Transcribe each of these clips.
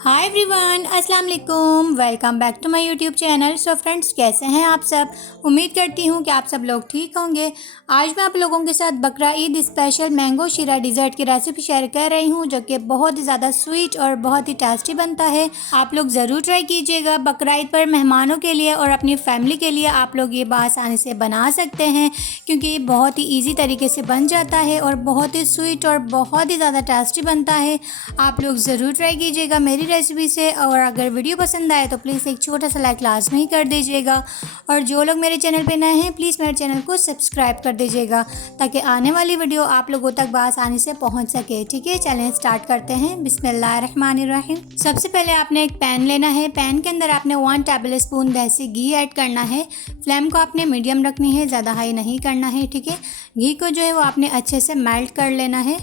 हाय everyone, अस्सलाम वालेकुम। Welcome back to my YouTube channel. So friends, कैसे हैं आप सब? उम्मीद करती हूँ कि आप सब लोग ठीक होंगे। आज मैं आप लोगों के साथ बकरा ईद स्पेशल मैंगो शीरा डिज़र्ट की रेसिपी शेयर कर रही हूँ, जो कि बहुत ही ज़्यादा स्वीट और बहुत ही टेस्टी बनता है। आप लोग ज़रूर ट्राई कीजिएगा। बकरा ईद पर मेहमानों के लिए और अपनी फैमिली के लिए आप लोग ये आसानी से बना सकते हैं, क्योंकि ये बहुत ही ईजी तरीके से बन जाता है और बहुत ही स्वीट और बहुत ही ज़्यादा टेस्टी बनता है। आप लोग ज़रूर ट्राई कीजिएगा मेरी रेसिपी से। और अगर वीडियो पसंद आए तो प्लीज़ एक छोटा सा लाइक लाजमी ही कर दीजिएगा। और जो लोग मेरे चैनल पे नए हैं, प्लीज़ मेरे चैनल को सब्सक्राइब कर दीजिएगा, ताकि आने वाली वीडियो आप लोगों तक आसानी से पहुंच सके। ठीक है, चलें स्टार्ट करते हैं। बिस्मिल्लाहिर्रहमानिर्रहीम। सबसे पहले आपने एक पैन लेना है। पैन के अंदर आपने 1 टेबल स्पून देसी घी ऐड करना है। फ्लेम को आपने मीडियम रखनी है, ज़्यादा हाई नहीं करना है। ठीक है, घी को जो है वो आपने अच्छे से मेल्ट कर लेना है।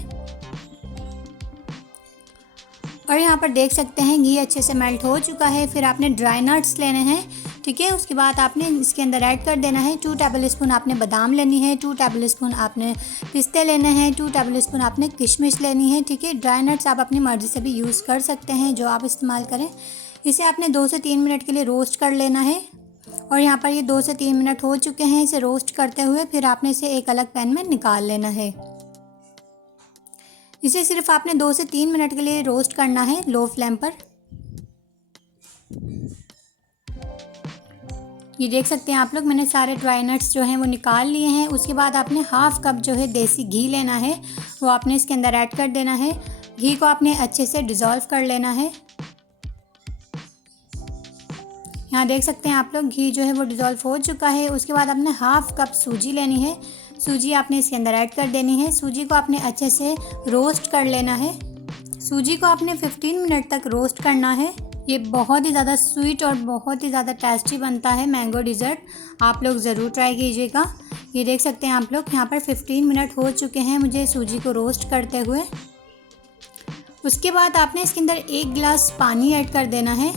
और यहाँ पर देख सकते हैं घी अच्छे से मेल्ट हो चुका है। फिर आपने ड्राई नट्स लेने हैं। ठीक है, उसके बाद आपने इसके अंदर ऐड कर देना है 2 टेबल स्पून आपने बादाम लेनी है, 2 टेबल स्पून आपने पिस्ते लेने हैं, 2 टेबल स्पून आपने किशमिश लेनी है। ठीक है, ड्राई नट्स आप अपनी मर्ज़ी से भी यूज़ कर सकते हैं, जो आप इस्तेमाल करें। इसे आपने 2 से 3 मिनट के लिए रोस्ट कर लेना है। और यहाँ पर ये 2 से 3 मिनट हो चुके हैं इसे रोस्ट करते हुए। फिर आपने इसे एक अलग पैन में निकाल लेना है। इसे सिर्फ आपने 2 से 3 मिनट के लिए रोस्ट करना है, लो फ्लेम पर। ये देख सकते हैं आप लोग, मैंने सारे ड्राई नट्स जो हैं वो निकाल लिए हैं। उसके बाद आपने हाफ़ कप जो है देसी घी लेना है, वो आपने इसके अंदर ऐड कर देना है। घी को आपने अच्छे से डिज़ोल्व कर लेना है। यहाँ देख सकते हैं आप लोग, घी जो है वो डिज़ोल्व हो चुका है। उसके बाद आपने हाफ़ कप सूजी लेनी है। सूजी आपने इसके अंदर ऐड कर देनी है। सूजी को आपने अच्छे से रोस्ट कर लेना है। सूजी को आपने 15 मिनट तक रोस्ट करना है। ये बहुत ही ज़्यादा स्वीट और बहुत ही ज़्यादा टेस्टी बनता है मैंगो डिज़र्ट। आप लोग ज़रूर ट्राई कीजिएगा। ये देख सकते हैं आप लोग, यहाँ पर 15 मिनट हो चुके हैं मुझे सूजी को रोस्ट करते हुए। उसके बाद आपने इसके अंदर 1 गिलास पानी ऐड कर देना है।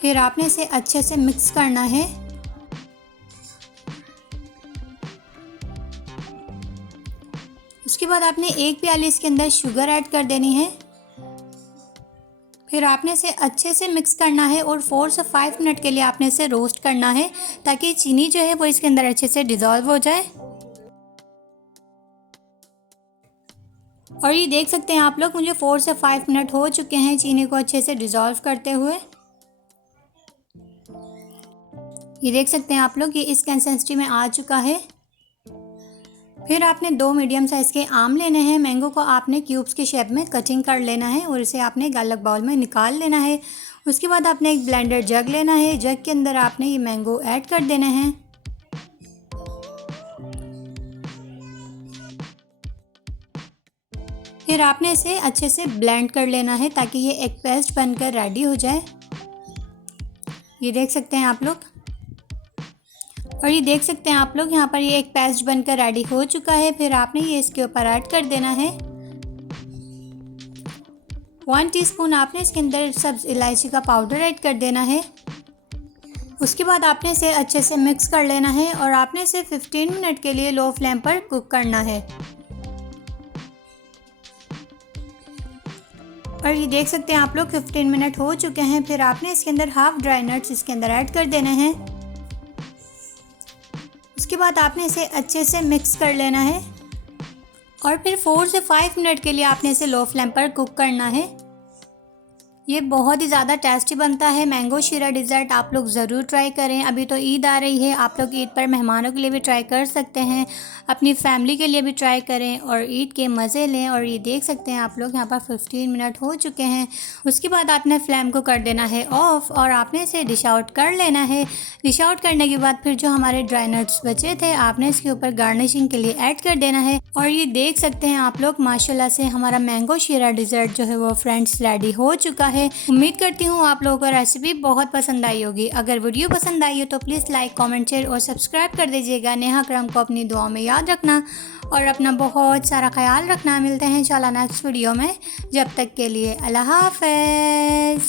फिर आपने इसे अच्छे से मिक्स करना है। उसके बाद आपने 1 प्याली इसके अंदर शुगर ऐड कर देनी है। फिर आपने इसे अच्छे से मिक्स करना है और 4 से 5 मिनट के लिए आपने इसे रोस्ट करना है, ताकि चीनी जो है वो इसके अंदर अच्छे से डिज़ोल्व हो जाए। और ये देख सकते हैं आप लोग, मुझे 4 से 5 मिनट हो चुके हैं चीनी को अच्छे से डिज़ोल्व करते हुए। ये देख सकते हैं आप लोग, ये इस कंसिस्टेंसी में आ चुका है। फिर आपने 2 मीडियम साइज़ के आम लेने हैं। मैंगो को आपने क्यूब्स के शेप में कटिंग कर लेना है और इसे आपने एक अलग बाउल में निकाल लेना है। उसके बाद आपने एक ब्लेंडर जग लेना है। जग के अंदर आपने ये मैंगो ऐड कर देने हैं। फिर आपने इसे अच्छे से ब्लेंड कर लेना है, ताकि ये एक पेस्ट बनकर रेडी हो जाए। ये देख सकते हैं आप लोग। और ये देख सकते हैं आप लोग, यहाँ पर ये एक पेस्ट बनकर रेडी हो चुका है। फिर आपने ये इसके ऊपर ऐड कर देना है। 1 टीस्पून आपने इसके अंदर सब्ज़ इलायची का पाउडर ऐड कर देना है। उसके बाद आपने इसे अच्छे से मिक्स कर लेना है और आपने इसे 15 मिनट के लिए लो फ्लेम पर कुक करना है। और ये देख सकते हैं आप लोग, 15 मिनट हो चुके हैं। फिर आपने इसके अंदर हाफ़ ड्राई नट्स इसके अंदर ऐड कर देने हैं। उसके बाद आपने इसे अच्छे से मिक्स कर लेना है और फिर 4 से 5 मिनट के लिए आपने इसे लो फ्लेम पर कुक करना है। ये बहुत ही ज़्यादा टेस्टी बनता है मैंगो शीरा डिज़र्ट। आप लोग ज़रूर ट्राई करें। अभी तो ईद आ रही है, आप लोग ईद पर मेहमानों के लिए भी ट्राई कर सकते हैं, अपनी फैमिली के लिए भी ट्राई करें और ईद के मज़े लें। और ये देख सकते हैं आप लोग, यहाँ पर 15 मिनट हो चुके हैं। उसके बाद आपने फ्लेम को कर देना है ऑफ़ और आपने इसे डिश आउट कर लेना है। डिश आउट करने के बाद फिर जो हमारे ड्राई नट्स बचे थे, आपने इसके ऊपर गार्निशिंग के लिए ऐड कर देना है। और ये देख सकते हैं आप लोग, माशाल्लाह से हमारा मैंगो शीरा डिज़र्ट जो है वो फ्रेंड्स रेडी हो चुका है। उम्मीद करती हूँ आप लोगों को रेसिपी बहुत पसंद आई होगी। अगर वीडियो पसंद आई हो तो प्लीज़ लाइक, कमेंट, शेयर और सब्सक्राइब कर दीजिएगा। नेहा करम को अपनी दुआओं में याद रखना और अपना बहुत सारा ख्याल रखना। मिलते हैं इंशाल्लाह नेक्स्ट वीडियो में। जब तक के लिए अल्लाह हाफ़िज़।